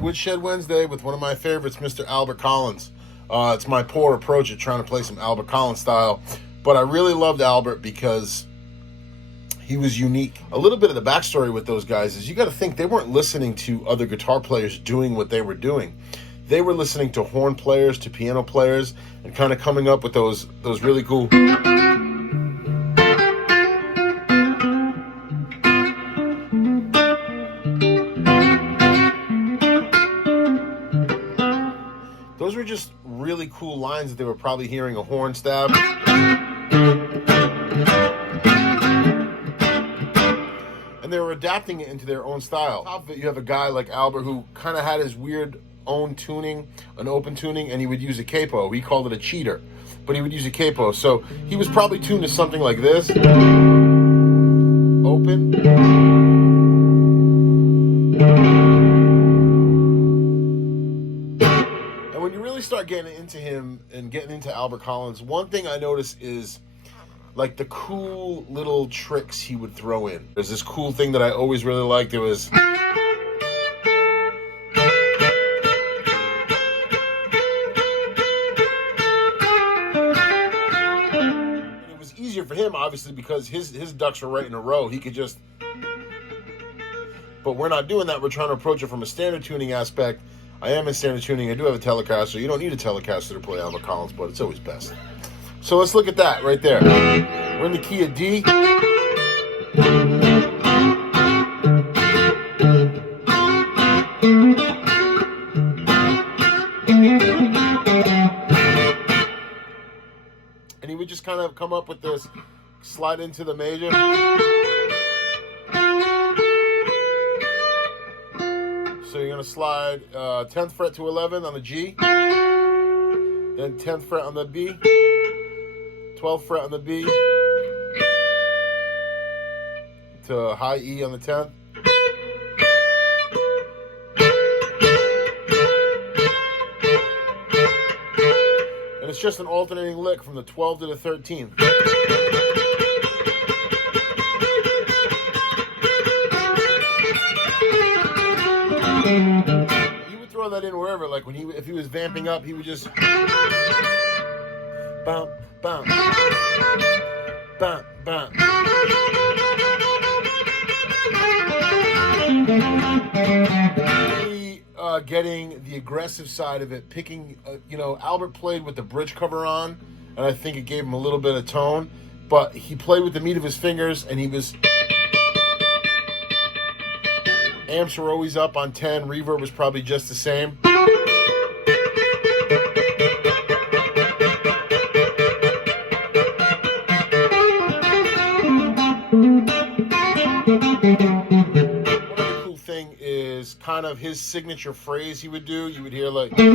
Woodshed Wednesday with one of my favorites, Mr. Albert Collins. It's my poor approach at trying to play some Albert Collins style, but I really loved Albert because he was unique. A little bit of the backstory with those guys is you got to think they weren't listening to other guitar players doing what they were doing. They were listening to horn players, to piano players, and kind of coming up with those really cool. Those were just really cool lines that they were probably hearing a horn stab. And they were adapting it into their own style. On top of it, you have a guy like Albert who kind of had his weird own tuning, an open tuning, and he would use a capo. He called it a cheater, but he would use a capo. So he was probably tuned to something like this. Open. Start getting into him and getting into Albert Collins, one thing I noticed is like the cool little tricks he would throw in. There's this cool thing that I always really liked. It was easier for him obviously because his ducks were right in a row. He could just, but we're not doing that. We're trying to approach it from a standard tuning aspect. I am in standard tuning. I do have a Telecaster. You don't need a Telecaster to play Albert Collins, but it's always best. So let's look at that right there. We're in the key of D. And he would just kind of come up with this, slide into the major. So you're going to slide 10th fret to 11 on the G, then 10th fret on the B, 12th fret on the B, to high E on the 10th. And it's just an alternating lick from the 12th to the 13th. He would throw that in wherever, like when if he was vamping up, he would just bump, bump, bump, bump. Really getting the aggressive side of it, picking, Albert played with the bridge cover on, and I think it gave him a little bit of tone, but he played with the meat of his fingers, and he was... Amps were always up on 10. Reverb was probably just the same. kind of his signature phrase he would do. You would hear like... He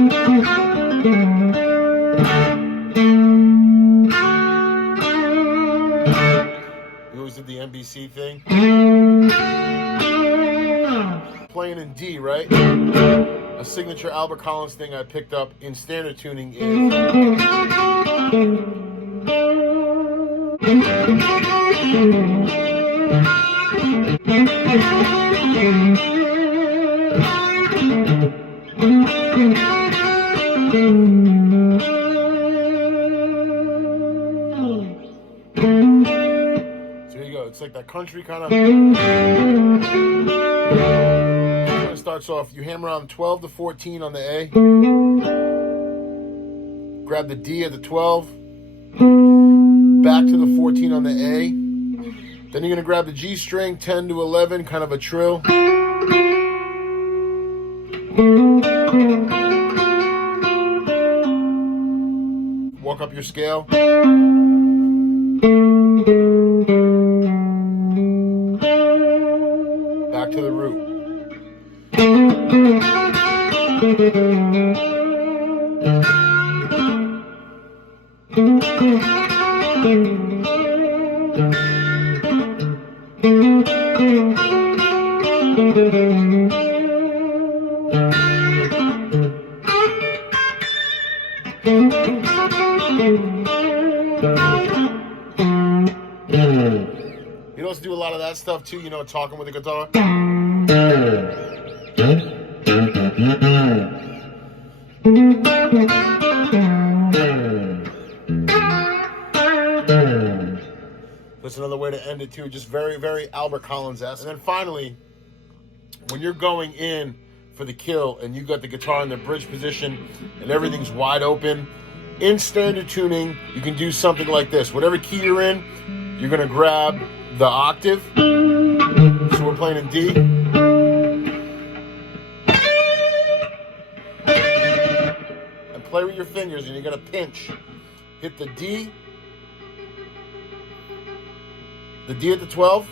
always did the NBC thing. Playing in D, right? A signature Albert Collins thing I picked up in standard tuning is... So here you go. It's like that country kind of... It starts off, you hammer on 12 to 14 on the A. Grab the D at the 12. Back to the 14 on the A. Then you're going to grab the G string, 10 to 11, kind of a trill. Walk up your scale. Back to the root. He'd also do a lot of that stuff too, you know, talking with the guitar. That's another way to end it too, just very, very Albert Collins-esque. And then finally, when you're going in for the kill and you got the guitar in the bridge position and everything's wide open, in standard tuning, you can do something like this. Whatever key you're in, you're gonna grab the octave. So we're playing in D. And play with your fingers and you're gonna pinch. Hit the D at the 12,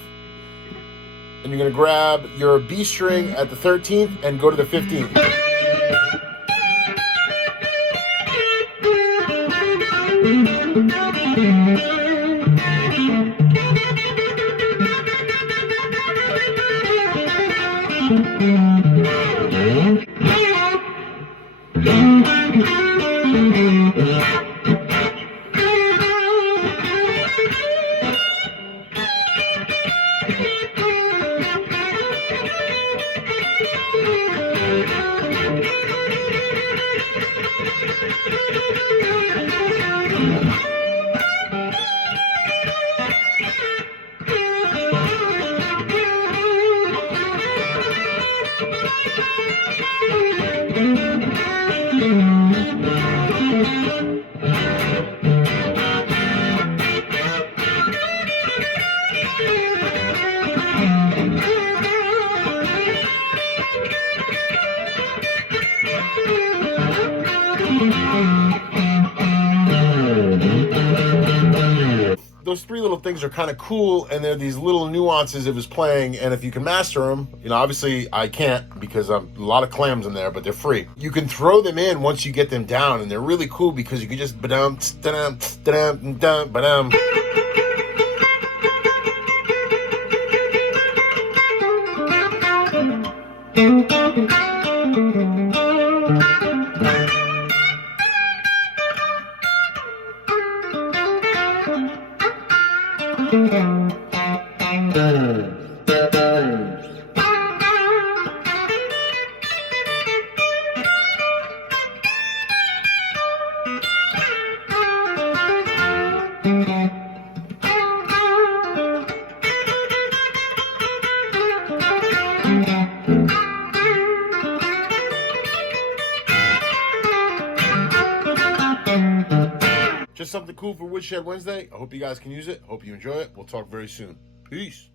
and you're gonna grab your B string at the 13th and go to the 15th. Those three little things are kind of cool, and they're these little nuances of his playing, and if you can master them, you know, obviously I can't because I'm a lot of clams in there, but they're free. You can throw them in once you get them down, and they're really cool because you can just ba-dum, da-dum, da-dum, da-dum, ba-dum. Just something cool for Woodshed Wednesday. I hope you guys can use it. Hope you enjoy it. We'll talk very soon. Peace.